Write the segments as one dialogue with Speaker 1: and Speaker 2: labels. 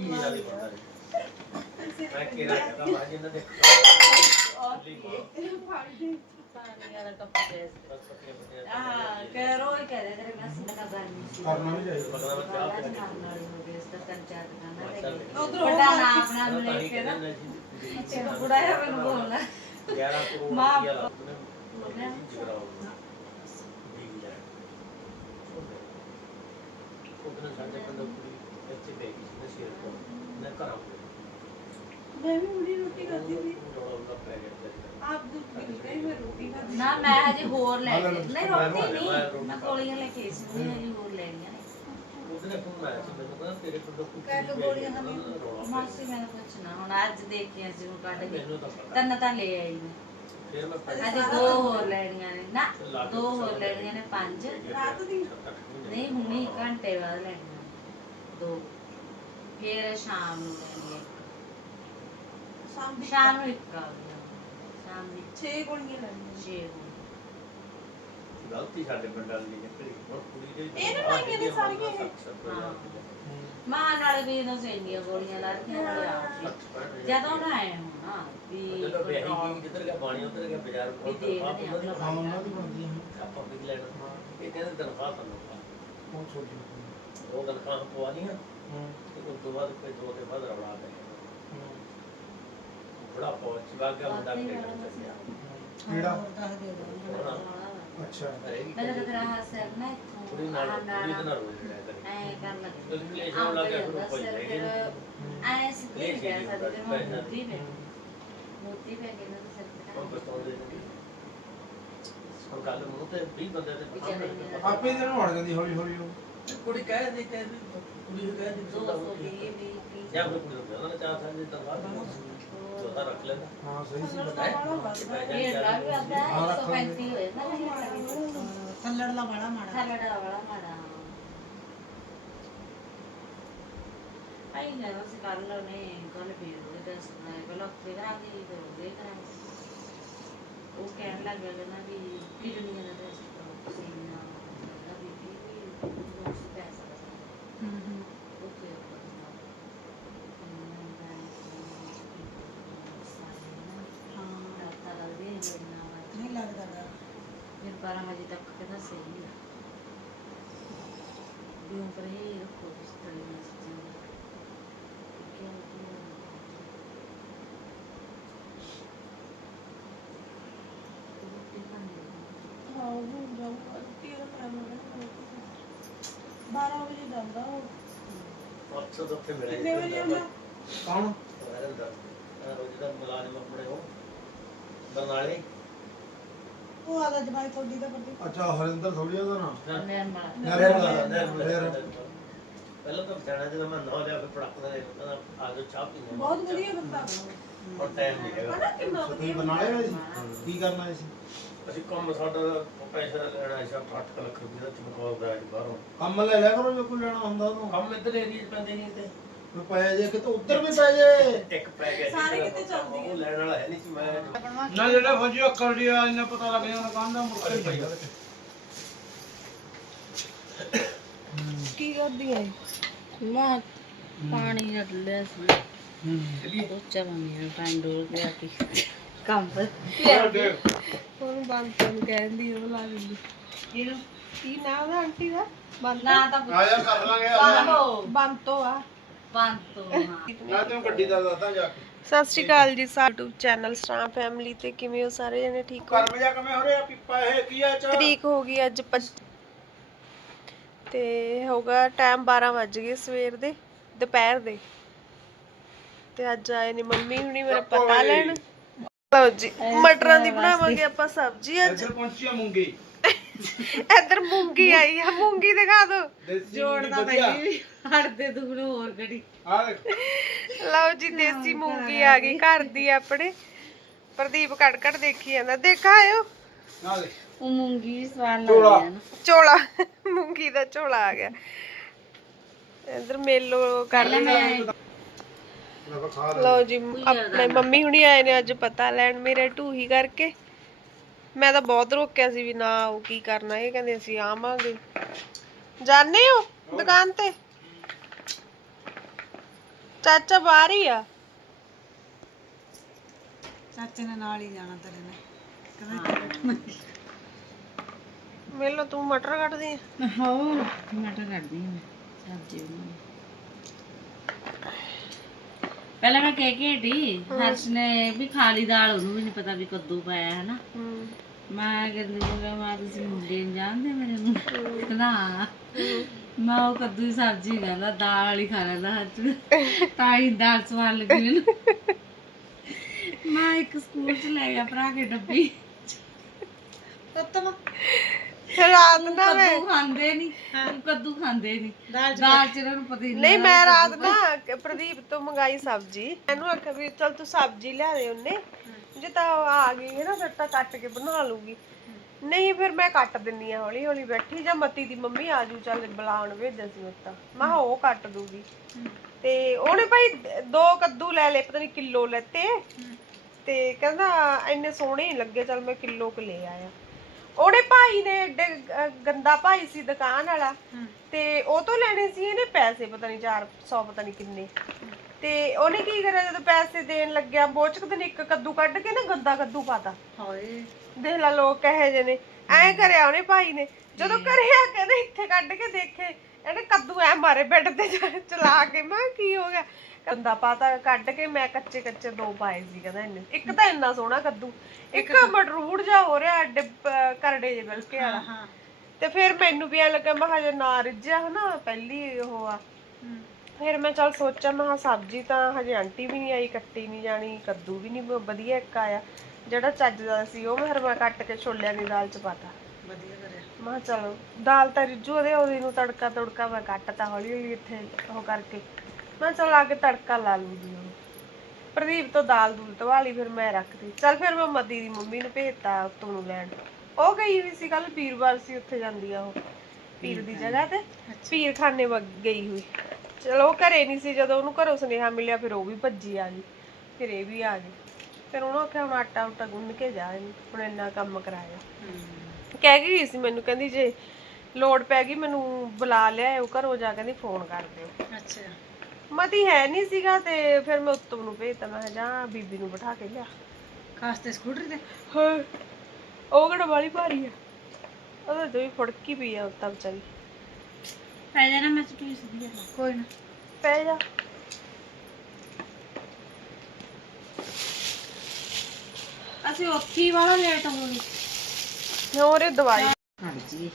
Speaker 1: मैं केरा कहता भाजी ने देखो
Speaker 2: पानी वाला कप दे हां कह रो ही कह रहे तेरे मैं सीधा गर्मी
Speaker 3: करना भी चाहिए
Speaker 1: मतलब चाह पे
Speaker 2: हो गया इसका पंचायत खाना उधर बड़ा ना अपना लेके ना अच्छा बुढ़ा है मैंने बोलना
Speaker 1: 11 करोड़
Speaker 2: मां
Speaker 1: रुपया ਉਹਦੇ ਸਾਡੇ ਪਿੰਡ ਕੁੜੀ ਇੱਥੇ ਬੈ ਗਈ ਸੀ ਸ਼ੇਰ ਤੋਂ ਮੈਂ ਘਰਾਂ
Speaker 4: मैं भी बड़ी रोटी खाती थी
Speaker 1: ਉਹਦਾ ਪੈ ਗਿਆ
Speaker 4: आप दूध पी गई मैं रोटी खाती
Speaker 2: ना मैं हजे होर ले नहीं रोटी नहीं मैं गोलियां लेके आई सी हजे होर लेनियां ने
Speaker 1: ਉਹਦੇ ਫੋਨ ਆਇਆ ਸੀ ਮੈਨੂੰ ਕਹਿੰਦਾ ਤੇਰੇ ਕੋਲ ਕੋਈ
Speaker 4: कह के गोलियां खानी
Speaker 2: ਮਾਸੀ ਮੈਨੂੰ ਪੁੱਛਣਾ ਹੁਣ ਅੱਜ ਦੇਖਿਆ ਸੀ ਉਹ ਕੱਢ ਕੇ
Speaker 1: ਮੈਨੂੰ ਤਾਂ ਪਤਾ
Speaker 2: ਤਨ ਤਾਂ ਲੈ ਆਈ ਮੈਂ
Speaker 1: ਫਿਰ ਮੈਂ
Speaker 2: ਅੱਜ ਦੋ ਹੋਰ ਲੈਣੀਆਂ ਨੇ ਨਾ ਦੋ ਹੋਰ ਲੈਣੀਆਂ ਨੇ ਪੰਜ
Speaker 4: रात दी
Speaker 2: ਨਹੀਂ ਹੁਣੇ ਘੰਟੇ ਬਾਅਦ ਲੈਣੀਆਂ ਦੋ ਫਿਰ ਸ਼ਾਮ ਨੂੰ ਲੈਣੀਆਂ ਸ਼ਾਮ ਨੂੰ ਇੱਕ ਆ ਗਿਆ ਸ਼ਾਮ ਦੀ
Speaker 4: 6 गोलियां लेनी
Speaker 2: 6
Speaker 1: ਗਲਤੀ ਸਾਡੇ ਪਿੰਡ ਵਾਲੀ ਦੀ ਨਿਕਲੀ ਹੁਣ ਕੁੜੀ ਦੇ
Speaker 4: ਇਹ ਨਾ ਲਾਈਆਂ ਨੇ ਸਾਰੀਆਂ ਇਹ।
Speaker 2: ਹਾਂ ਮਾਂ ਨਾਲ ਵੀ ਇਹਨਾਂ ਸੇਂਦੀਆਂ ਗੋਲੀਆਂ ਲੜਕੀਆਂ ਨਾਲ ਆ ਜਦੋਂ ਨਾ ਆਏ ਹੁਣ ਨਾ ਵੀ
Speaker 1: ਜਦੋਂ ਵਿਆਹੀ ਗਈ ਜਿੱਧਰ ਗਿਆ ਬਾਣੀ ਉੱਧਰ ਗਿਆ ਬਾਜ਼ਾਰ
Speaker 2: ਵੀ ਦੇਖਦੇ ਆ
Speaker 3: ਹਾਂ ਉਹਨਾਂ ਦੀ ਬਣਦੀ ਹੈ
Speaker 1: ਆਪਾਂ ਵੀ ਲੈਣਾ ਇਹ ਕਹਿੰਦੇ ਤਨਖਾਹ ਤੁਹਾਨੂੰ
Speaker 3: ਬਹੁਤ ਛੋਟੀ
Speaker 1: ਉਹ ਤਨਖਾਹ ਪਵਾ ਲੀਆਂ
Speaker 3: ਹੂੰ
Speaker 1: ਤੇ ਉਸ ਤੋਂ ਬਾਅਦ ਕੋਈ 2 ਦੇ ਬਾਅਦ ਰੌਲਾ ਪੈ ਗਿਆ ਬੜਾ ਪਹੁੰਚ ਵਾਗਾ ਮੁੰਡਾ ਕਿਹੜਾ
Speaker 3: ਕਿਹੜਾ ਅੱਛਾ
Speaker 2: ਪਹਿਲਾਂ ਤਾਂ ਤੇਰਾ ਹਾਲ ਸਿਰ ਨਾ
Speaker 1: ਕੁੜੀ ਨਾਲ ਕੁੜੀ ਦੇ ਨਾਲ ਰੋਜ਼ ਰਿਹਾ ਕਰੇ
Speaker 2: ਐ ਕਰਨ ਲੱਗ
Speaker 1: ਉਸ ਲਈ ਸ਼ੋਰ ਲਾ ਕੇ ਫਿਰ ਕੋਈ ਲੈ ਗਏ
Speaker 2: ਐ ਸਿੱਧੀ ਨਹੀਂ ਕਹਿ ਸਕਦੇ ਤੇ ਮੋਤੀ ਪੈ ਗਈ ਨਾ ਸਿਰ ਤੇ
Speaker 1: ਉਹ ਬਤਾਉਂਦੇ ਨੇ ਹੁਣ ਗੱਲ ਮੂੰਹ ਤੇ 20 ਬੰਦੇ ਤੇ
Speaker 3: ਆਪੇ ਦਿਨ ਵੜ ਜਾਂਦੀ ਹੌਲੀ ਹੌਲੀ ਉਹ
Speaker 1: ਕੁੜੀ ਕਹਿ ਦੇ ਕੁੜੀ ਨੂੰ ਕਹਿ ਦੇ ਜਾਂ ਫਿਰ ਕੁੜੀ ਨੂੰ ਉਹਨਾਂ ਨੇ 4 ਸਾਲ ਦੀ ਤਨਖਾਹ ਤਾਂ ਰੱਖ ਲੈਂਦਾ
Speaker 3: ਹਾਂ ਸਹੀ ਸੀ
Speaker 2: ਇਹ ਲੱਗ ਜਾਂਦਾ 135 ਹੋਏ ਨਾ
Speaker 4: थल्लड़ ला बड़ा माड़ा
Speaker 2: ਥੱਲੜਾ ਵਾਲਾ ਮਾੜਾ ਆਈ ਨਾ ਉਸ ਕੱਲ ਨੇ ਕੱਲ ਵੀ ਉਹਦੇ ਟੈਸਟ ਨਾ ਕੱਲ ਉੱਥੇ ਕਰਾਂਗੇ ਤੇ ਉਹਦੇ ਕਰਾਂਗੇ ਉਹ ਕਹਿਣ ਲੱਗ ਗਿਆ ਨਾ ਵੀ ਕਿਡਨੀ ਦਾ ਟੈਸਟ ਕਰੋ ਤੁਸੀਂ ਨਾ ਦਾ ਵੀ ਉਸ ਪੈਸਾ ਓਕੇ
Speaker 4: नहीं लगता था
Speaker 2: ਫਿਰ 12 ਵਜੇ ਤੱਕ ਕਹਿੰਦਾ ਸਹੀ ਆ ਵੀ ਉੱਪਰ ਹੀ ਰੱਖੋ ਇਸ ਤਰ੍ਹਾਂ ਦੀ ਚੀਜ਼ਾਂ ਕਿਉਂ
Speaker 4: हाँ वो जाऊंगा 13 टाइम हो गया 12 बजे जाऊंगा वो
Speaker 1: ਅਫਸਰ ਤੋਂ ਉੱਥੇ ਮਿਲਿਆ
Speaker 4: कितने बजे आना
Speaker 3: ਕੌਣ
Speaker 1: ਉਹ ਜਿਹੜਾ ਮੁਲਾਜ਼ਮ ਆਪਣੇ ਉਹ ਬਰਨਾਲੇ
Speaker 4: वो आधा जमाई थोड़ी दा पति
Speaker 3: ਅੱਛਾ ਹਰਿੰਦਰ ਥੋੜੀ ਉਹਦਾ ਨਾਮ
Speaker 1: ਪਹਿਲਾਂ ਤਾਂ ਜਾਣਾ ਜਦੋਂ ਮੈਂ ਨਾ ਲਿਆ ਫਿਰ ਪੜਾਕਦਾ ਨੇ ਕਹਿੰਦਾ ਆ ਜਾਓ ਚਾਹ ਪੀਣੀ
Speaker 4: बहुत बढ़िया बंदा
Speaker 1: ਔਰ ਟਾਈਮ ਨਹੀਂ ਹੈਗਾ
Speaker 4: है ना कितना
Speaker 3: ਤੁਸੀਂ
Speaker 4: बढ़िया
Speaker 3: ਬਣਾਲੇ ਹੋਏ ਸੀ ਕੀ ਕਰਨਾ ਸੀ
Speaker 1: ਅਸੀਂ ਕੰਮ ਸਾਡਾ ਪੈਸਾ ਲੈਣਾ ਸੀ 8 ਲੱਖ ਰੁਪਏ ਦਾ ਚਮਕੌਰ ਦਾ ਬਾਹਰੋਂ
Speaker 3: ਕੰਮ ਲੈ ਲਿਆ ਕਰੋ ਜੇ ਕੋਈ ਲੈਣਾ ਹੁੰਦਾ ਉਹਨੂੰ
Speaker 1: ਕੰਮ ਇੱਧਰ ਏਰੀਏ 'ਚ ਪੈਂਦੇ ਨਹੀਂ ਤੇ
Speaker 3: ਪੈ ਜੇ ਕਿਤੇ ਉੱਧਰ ਵੀ ਪੈ ਜੇ
Speaker 1: ਇੱਕ ਪੈ ਗਿਆ
Speaker 4: ਸਾਰੇ ਕਿਤੇ ਚੱਲਦੀ
Speaker 1: ਉਹ ਲੈਣ ਵਾਲਾ ਹੈ ਨਹੀਂ ਸੀ ਮੈਂ
Speaker 3: ਨਾ ਜਿਹੜਾ ਫੌਜੀ ਅੱਕਰ ਦੀ ਆ ਇੰਨਾ ਪਤਾ ਲੱਗ ਜਾਂਦਾ ਕੰਦਾ ਮੁਰਕੇ ਪਈ
Speaker 4: की कर दिया
Speaker 2: ਮੈਂ ਪਾਣੀ ਛੱਡ ਲਿਆ ਸੀ ਉੱਚਾ ਪਾਣੀ ਪਾਣੀ ਡੋਲ ਤੇ ਆ ਕੇ ਕੰਮ ਪਰ
Speaker 4: ਉਹਨੂੰ ਬੰਦ ਨੂੰ ਕਹਿੰਦੀ ਉਹ ਲਾ ਦਿੰਦੀ
Speaker 2: ਕਿਹਨੂੰ
Speaker 4: ਕੀ ਨਾਮ ਉਹਦਾ ਆਂਟੀ ਦਾ ਬੰਦ
Speaker 2: ਨਾ ਤਾਂ
Speaker 3: ਆਇਆ ਕਰ ਲਾਂਗੇ
Speaker 4: ਬੰਤੋ ਆ
Speaker 2: ਬੰਤੋ ਹਾਂ
Speaker 3: ਨਾ ਤੈਨੂੰ ਗੱਡੀ ਦਾ ਦੱਸਦਾ ਜਾ ਕੇ
Speaker 4: ਸਤਿ ਸ਼੍ਰੀ ਅਕਾਲ ਜੀ ਸਾਡੇ YouTube ਚੈਨਲ ਸਟਾਰ ਫੈਮਿਲੀ ਤੇ ਕਿਵੇਂ ਹੋ ਸਾਰੇ ਜਣੇ ਠੀਕ ਹੋ
Speaker 3: ਕਰ ਮਜਾ ਕਮੇ ਹੋ ਰਿਹਾ ਪੀਪਾ ਇਹ ਕੀ ਆ ਚਾ
Speaker 4: ਤਰੀਕ ਹੋ ਗਈ ਅੱਜ ਤੇ ਹੋਗਾ ਟਾਈਮ 12 ਵੱਜ ਗਏ ਸਵੇਰ ਦੇ ਦੁਪਹਿਰ ਦੇ ਤੇ ਅੱਜ ਆਏ ਨੇ ਮੰਮੀ ਹੁਣੀ ਮੇਰਾ ਪਤਾ ਲੈਣ ਲਓ ਜੀ ਮਟਰਾਂ ਦੀ ਬਣਾਵਾਂਗੇ ਆਪਾਂ ਸਬਜ਼ੀ ਅੱਜ
Speaker 3: ਇੱਧਰ ਪਹੁੰਚੀ ਆ ਮੂੰਗੀ
Speaker 4: ਇੱਧਰ ਮੂੰਗੀ ਆਈ ਆ ਮੂੰਗੀ ਦਿਖਾ ਦੋ
Speaker 2: ਜੋੜਦਾ ਪਹਿਲੀ ਹੜਦੇ ਦੁਗਣੋਂ ਹੋਰ ਗੜੀ
Speaker 3: ਆ ਦੇਖ
Speaker 4: ਲਓ ਜੀ ਦੇਸੀ ਮੂੰਗੀ ਆ ਗਈ ਘਰ ਦੀ ਆਪਣੇ ਪ੍ਰਦੀਪ ਕੱਢ ਦੇਖੀ ਜਾਂਦਾ ਦਿਖਾਇਓ
Speaker 3: ਆ ਦੇਖ
Speaker 2: ਉਹ ਮੂੰਗੀ ਸਵਾਦ
Speaker 3: ਝੋਲਾ।
Speaker 2: ਲੱਗਦੀ ਹੈ ਨਾ
Speaker 4: ਝੋਲਾ ਮੂੰਗੀ ਦਾ ਝੋਲਾ ਆ ਗਿਆ ਇੱਧਰ ਮੇਲੋ ਕਰ
Speaker 2: ਪਹਿਲਾਂ ਮੈਂ
Speaker 4: ਲਓ ਜੀ ਆਪਣੇ ਮੰਮੀ ਹੁਣੀ ਆਏ ਨੇ ਅੱਜ ਪਤਾ ਲੈਣ ਮੇਰੇ ਢੂਹੀ ਕਰਕੇ ਮੈਂ ਤਾਂ ਬਹੁਤ ਰੋਕਿਆ ਸੀ ਵੀ ਨਾ ਉਹ ਕੀ ਕਰਨਾ ਇਹ ਕਹਿੰਦੇ ਅਸੀਂ ਆਵਾਂਗੇ ਜਾਣੇ ਹੋ ਦੁਕਾਨ ਤੇ ਚਾਚਾ ਬਾਹਰ ਹੀ ਆ।
Speaker 5: ਚਾਚੇ ਨੇ ਨਾਲ ਹੀ ਜਾਣਾ ਤੇਰੇ ਨੇ।
Speaker 4: ਮੇਲੋ ਤੂੰ ਮਟਰ ਕੱਟਦੀ ਆ।
Speaker 2: ਹੋਰ ਮਟਰ ਕੱਢਦੀ ਹਾਂ ਮੈਂ ਸਬਜ਼ੀ ਬਣਾਉਣੀ। ਪਹਿਲਾਂ ਮੈਂ ਕਹਿ ਕੇ ਹਟੀ ਹਰਸ਼ ਨੇ ਵੀ ਖਾਲੀ ਦਾਲ, ਉਹਨੂੰ ਵੀ ਨਹੀਂ ਪਤਾ ਵੀ ਕੱਦੂ ਪਾਇਆ ਹੈ ਨਾ। ਮੈਂ ਕਹਿੰਦੀ ਮੈਂ ਤੁਸੀਂ ਮੁੰਡੇ ਨੂੰ ਜਾਣਦੇ ਮੇਰੇ ਨੂੰ? ਕਹਿੰਦਾ ਹਾਂ। ਮੈਂ ਉਹ ਕੱਦੂ ਦੀ ਸਬਜ਼ੀ ਕਹਿੰਦਾ ਦਾਲ ਵਾਲੀ ਖਾ ਲੈਂਦਾ ਹੱਥ, ਤਾਂ ਹੀ ਦਾਲ ਸਵਾਦ ਲੱਗੀ ਮੈਨੂੰ। ਮੈਂ ਇੱਕ ਸਕੂਲ ਚ ਲੈ ਗਿਆ ਭਰਾ ਕੇ ਡੱਬੀ।
Speaker 4: ਰਾਤ ਨਾ ਮੈਂ
Speaker 2: ਕੱਦੂ ਖਾਂਦੇ ਨਹੀਂ, ਕੱਦੂ ਖਾਂਦੇ ਨਹੀਂ, ਦਾਲ ਚ ਇਹਨਾਂ ਨੂੰ ਪਤਾ ਹੀ
Speaker 4: ਨਹੀਂ। ਮੈਂ ਰਾਤ ਨਾ ਪ੍ਰਦੀਪ ਤੋਂ ਮੰਗਾਈ ਸਬਜ਼ੀ, ਇਹਨੂੰ ਆਖਿਆ ਵੀ ਚਲ ਤੂੰ ਸਬਜ਼ੀ ਲਿਆ ਦੇ ਉਹਨੇ, ਜੇ ਤਾਂ ਆ ਗਈ ਹੈ ਨਾ ਫਿਰ ਤਾਂ ਕੱਟ ਕੇ ਬਣਾ ਲੂਗੀ। ਨਹੀਂ ਫਿਰ ਮੈਂ ਕੱਟ ਦਿੰਨੀ ਆ ਹੌਲੀ ਹੌਲੀ ਬੈਠੀ, ਜਾਂ ਮਤੀ ਦੀ ਮੰਮੀ ਆ ਜੂ ਚੱਲ ਬੁਲਾਉਣ ਭੇਜਿਆ ਸੀ ਮੈਂ ਤਾਂ, ਮੈਂ ਕਿਹਾ ਉਹ ਕੱਟ ਦੂਗੀ। ਤੇ ਉਹਨੇ ਭਾਈ 2 ਕੱਦੂ ਲੈ ਲਏ, ਪਤਾ ਨਹੀਂ ਕਿਲੋ ਲੈਤੇ, ਤੇ ਕਹਿੰਦਾ ਇੰਨੇ ਸੋਹਣੇ ਹੀ ਲੱਗੇ, ਚੱਲ ਮੈਂ ਕਿਲੋ ਕੁ ਲੈ ਆਇਆ। ਉਹਨੇ ਭਾਈ ਨੇ ਏਡੇ ਗੰਦਾ ਭਾਈ ਸੀ ਦੁਕਾਨ ਵਾਲਾ, ਤੇ ਉਹ ਤੋਂ ਲੈਣੇ ਸੀ ਇਹਨੇ ਪੈਸੇ, ਪਤਾ ਨਹੀਂ 400 ਪਤਾ ਨਹੀਂ ਕਿੰਨੇ। ਤੇ ਉਹਨੇ ਕੀ ਕਰਿਆ, ਜਦੋਂ ਪੈਸੇ ਦੇਣ ਲੱਗਿਆ ਬੋਚਕ ਦਿਨ ਇੱਕ ਕੱਦੂ ਕੱਢ ਕੇ ਨਾ ਗੰਦਾ ਕੱਦੂ ਪਾਤਾ। ਹਾਏ ਦੇਖ ਲਾ ਲੋਕ ਕਹੇ ਜੇ ਨੇ, ਐਂ ਕਰਿਆ ਉਹਨੇ ਭਾਈ ਨੇ। ਜਦੋਂ ਕਰਿਆ ਕਹਿੰਦੇ ਇੱਥੇ ਕੱਢ ਕੇ ਦੇਖੇ ਇਹਨੇ ਕੱਦੂ ਐ ਮਾਰੇ ਬੈੱਡ ਤੇ ਚਲਾ ਕੇ। ਮੈਂ ਕੀ ਹੋ ਗਿਆ, ਗੰਦਾ ਪਾਤਾ ਕੱਢ ਕੇ। ਮੈਂ ਕੱਚੇ 2 ਪਾਏ ਸੀ ਕਹਿੰਦਾ ਇਹਨੇ। ਇੱਕ ਤਾਂ ਇੰਨਾ ਸੋਹਣਾ ਕੱਦੂ, ਇੱਕ ਮਟਰੂੜ ਜਾ ਹੋ ਰਿਹਾ ਕਰੜੇ ਜੇ ਗਲਕੇ ਵਾਲਾ। ਤੇ ਫਿਰ ਮੈਨੂੰ ਵੀ ਐ ਲੱਗਾ, ਮੈਂ ਹਜੇ ਨਾ ਰਿੱਝਿਆ ਹਨਾ, ਪਹਿਲੀ ਉਹ ਆ। ਫਿਰ ਮੈਂ ਚੱਲ ਸੋਚਿਆ, ਮੈਂ ਸਬਜ਼ੀ ਤਾਂ ਹਜੇ ਆਂਟੀ ਵੀ ਨਹੀਂ ਆਈ, ਕੱਟੀ ਨਹੀਂ ਜਾਣੀ, ਕੱਦੂ ਵੀ ਨਹੀਂ ਵਧੀਆ ਇੱਕ ਆਇਆ ਜਿਹੜਾ ਚੱਜਦਾ ਸੀ, ਉਹ ਮੈਂ ਕੱਟ ਕੇ ਛੋਲਿਆਂ ਦੀ ਦਾਲ ਚ ਪਾਤਾ।
Speaker 5: ਵਧੀਆ ਕਰਿਆ।
Speaker 4: ਮੈਂ ਚਲੋ ਦਾਲ ਤਾਂ ਰਿੱਝੂ ਉਹਦੇ ਨੂੰ ਤੜਕਾ ਮੈਂ ਕੱਟਤਾ ਹੌਲੀ ਹੌਲੀ ਇੱਥੇ ਉਹ ਕਰਕੇ। ਮੈਂ ਚਲ ਆ ਕੇ ਤੜਕਾ ਲਾ ਲੂਗੀ। ਪ੍ਰਦੀਪ ਤੋਂ ਦਾਲ ਦੂਲ ਧਵਾ ਲਈ, ਫਿਰ ਮੈਂ ਰੱਖਦੀ। ਚੱਲ ਫਿਰ ਮੈਂ ਮਦੀ ਦੀ ਮੰਮੀ ਨੂੰ ਭੇਜਤਾ ਉੱਤੋਂ ਨੂੰ ਲੈਣ। ਉਹ ਗਈ ਵੀ ਸੀ ਕੱਲ, ਵੀਰਵਾਰ ਸੀ, ਉੱਥੇ ਜਾਂਦੀ ਆ ਉਹ ਪੀਰ ਦੀ ਜਗ੍ਹਾ ਤੇ, ਪੀਰਖਾਨੇ ਗਈ ਹੋਈ। ਚਲੋ ਘਰੇ ਨਹੀਂ ਸੀ, ਜਦੋਂ ਉਹਨੂੰ ਘਰੋਂ ਸੁਨੇਹਾ ਮਿਲਿਆ ਫਿਰ ਉਹ ਵੀ ਭੱਜੀ ਆ ਗਈ, ਫਿਰ ਇਹ ਵੀ ਆ ਗਈ। ਫਿਰ ਉਹਨੂੰ ਆਖਿਆ ਹੁਣ ਆਟਾ ਉਟਾ ਗੁੰਨ ਕੇ ਜਾ, ਹੁਣ ਇੰਨਾ ਕੰਮ ਕਰਾਇਆ। ਕਹਿ ਗਈ ਸੀ ਮੈਨੂੰ, ਕਹਿੰਦੀ ਜੇ ਲੋੜ ਪੈ ਗਈ ਮੈਨੂੰ ਬੁਲਾ ਲਿਆ, ਉਹ ਘਰੋਂ ਜਾ ਕਹਿੰਦੀ ਫੋਨ ਕਰ ਦਿਓ।
Speaker 5: ਅੱਛਾ
Speaker 4: ਮਤੀ ਹੈ ਨਹੀਂ ਸੀਗਾ, ਤੇ ਫਿਰ ਮੈਂ ਉੱਤੋਂ ਨੂੰ ਭੇਜਤਾ। ਮੈਂ ਕਿਹਾ ਜਾ ਬੀਬੀ ਨੂੰ ਬਿਠਾ ਕੇ ਲਿਆ।
Speaker 5: ਖਾਸ ਤੇ ਸਕੂਟਰ ਤੇ
Speaker 4: ਹਾਂ ਉਹ ਕਿਹੜਾ ਵਾਲੀ ਭਾਰੀ ਆ, ਉਹਦੇ ਤੋਂ ਵੀ ਫੜਕੀ ਪਈ ਆ ਉੱਤਾ ਵਿਚਾਰੀ।
Speaker 2: ਪੈ ਜਾਣਾ ਮੈਂ ਚੁੱਕੀ ਸਿੱਧੀ ਆ।
Speaker 5: ਕੋਈ ਨਾ
Speaker 4: ਪੈ ਜਾ।
Speaker 2: ਅਸੀਂ ਉੱਥੇ ਹੀ ਵਾਲਾ ਲੇਟ ਹੋ ਗਏ।
Speaker 4: ਹੋਰ ਇਹ ਦਵਾਈ
Speaker 2: ਹਾਂਜੀ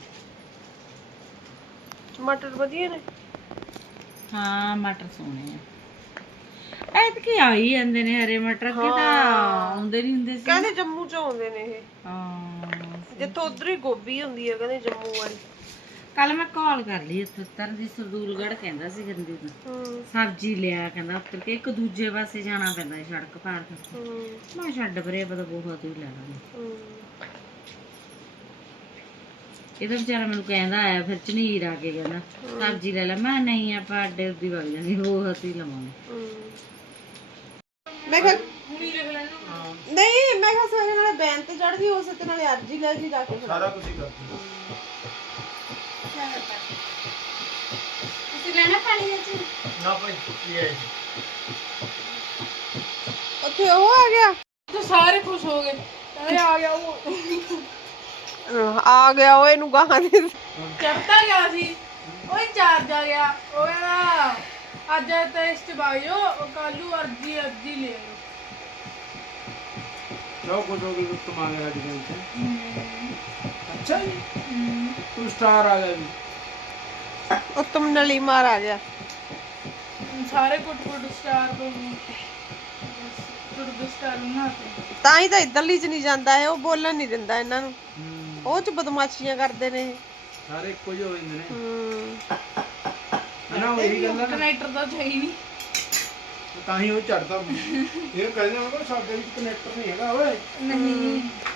Speaker 4: ਮਟਰ ਵਧੀਆ ਨੇ।
Speaker 2: ਹਾਂ ਮਟਰ ਸੋਹਣੇ ਆ। ਐਤਕੀ ਆ ਹੀ ਜਾਂਦੇ ਨੇ ਹਰੇ ਮਟਰ, ਕਿ ਤਾਂ ਆਉਂਦੇ ਨਹੀਂ ਹੁੰਦੇ ਸੀ।
Speaker 4: ਕਹਿੰਦੇ ਜੰਮੂ ਚ ਆਉਂਦੇ ਨੇ ਇਹ,
Speaker 2: ਹਾਂ
Speaker 4: ਜਿੱਥੋਂ ਉਧਰ ਹੀ ਗੋਭੀ ਹੁੰਦੀ ਹੈ ਕਹਿੰਦੇ ਜੰਮੂ ਵਾਲੀ।
Speaker 2: ਕੱਲ ਮੈਂ ਕਾਲ ਕਰ ਲਈ ਉੱਥੇ ਤਰਨ ਦੀ, ਸਰਦੂਲਗੜ੍ਹ ਕਹਿੰਦਾ ਸੀ ਗੰਦੀ ਤੋਂ ਸਬਜ਼ੀ ਲਿਆ, ਕਹਿੰਦਾ ਉੱਤਰ ਕੇ ਇੱਕ ਦੂਜੇ ਪਾਸੇ ਜਾਣਾ ਪੈਂਦਾ ਸੜਕ ਪਾਰ ਕਰਕੇ। ਮੈਂ ਛੱਡ ਪਰੇ ਪਤਾ ਬਹੁਤ ਹੀ ਲੈ ਲਾਂਗੇ। ਇਹ ਤਾਂ ਵਿਚਾਰਾ ਮੈਨੂੰ ਕਹਿੰਦਾ ਆਇਆ, ਫਿਰ ਝਨੀਰ ਆ ਕੇ ਕਹਿੰਦਾ ਸਬਜ਼ੀ ਲੈ ਲੈ। ਮੈਂ ਨਹੀਂ ਆਪਾਂ ਅੱਡੇ ਉੱਦੀ ਵਗ ਜਾਂਦੀ, ਉਹ ਅਸੀਂ ਲਵਾਂਗੇ।
Speaker 4: ਮੈਂ ਕਿਹਾ ਨਹੀਂ, ਮੈਂ ਕਿਹਾ ਸਵੇਰੇ ਨਾਲੇ ਬੈਨ ਤੇ ਚੜਦੀ, ਉਸ ਤੇ ਨਾਲੇ ਅੱਜ ਹੀ ਲੈ ਜੀ ਜਾ ਕੇ
Speaker 3: ਸਾਰਾ ਕੁਝ ਹੀ ਕਰਦੀ।
Speaker 2: ਤੁਸੀਂ ਲੈਣਾ ਪਾਣੀ ਵਿੱਚ
Speaker 3: ਨਾ ਭਾਈ ਕੀ ਹੈ
Speaker 4: ਉੱਥੇ ਉਹ ਆ ਗਿਆ,
Speaker 5: ਤੇ ਸਾਰੇ ਖੁਸ਼ ਹੋ ਗਏ, ਕਹਿੰਦੇ ਆ ਗਿਆ ਉਹ।
Speaker 4: ਆ ਗਿਆ ਉਹ, ਇਹਨੂੰ ਗਾਹਾਂ ਦੇ
Speaker 5: ਚੜਤਾ ਗਿਆ ਸੀ ਉਹ ਚਾਰਜ ਆ ਗਿਆ। ਉਹ ਕਹਿੰਦਾ ਅੱਜ ਟੈਸਟ ਬਾਇਓ, ਉਹ ਕੱਲੂ ਅਰਜੀ ਲੈ ਆਇਓ।
Speaker 3: ਲਓ ਕੁਝ ਹੋ ਗਈ ਤੁਮ ਆ ਗਏ ਅੱਜ ਦੇ। ਅੱਛਾ ਜੀ ਤੂੰ ਸਟਾਰ ਆ ਗਿਆ ਜੀ।
Speaker 4: ਉੱਤਮ ਨਲੀ ਮਾਰ ਆ ਗਿਆ।
Speaker 5: ਸਾਰੇ ਕੁੱਟ ਸਟਾਰ ਤੋਂ ਸਟਾਰ ਨਾ
Speaker 4: ਤਾਂ ਹੀ ਤਾਂ ਇਧਰਲੀ ਚ ਨਹੀਂ ਜਾਂਦਾ ਹੈ, ਉਹ ਬੋਲਣ ਨਹੀਂ ਦਿੰਦਾ ਇਹਨਾਂ ਨੂੰ। ਉਹ ਚ ਬਦਮਾਸ਼ੀਆਂ ਕਰਦੇ ਨੇ ਇਹ
Speaker 3: ਸਾਰੇ ਇੱਕੋ ਜਿਹੇ ਹੋ ਜਾਂਦੇ ਨੇ।
Speaker 5: ਨਾ ਉਹ ਇਹੀ ਗੱਲ ਹੈ, ਕਨੈਕਟਰ ਤਾਂ ਚਾਹੀ ਨਹੀਂ,
Speaker 3: ਤਾਂ ਹੀ ਉਹ ਚੜਦਾ। ਇਹ ਕਹਿੰਦੇ ਉਹਨਾਂ ਕੋਲ ਸਾਡੇ ਵਿੱਚ ਕਨੈਕਟਰ ਨਹੀਂ ਹੈਗਾ ਓਏ।
Speaker 5: ਨਹੀਂ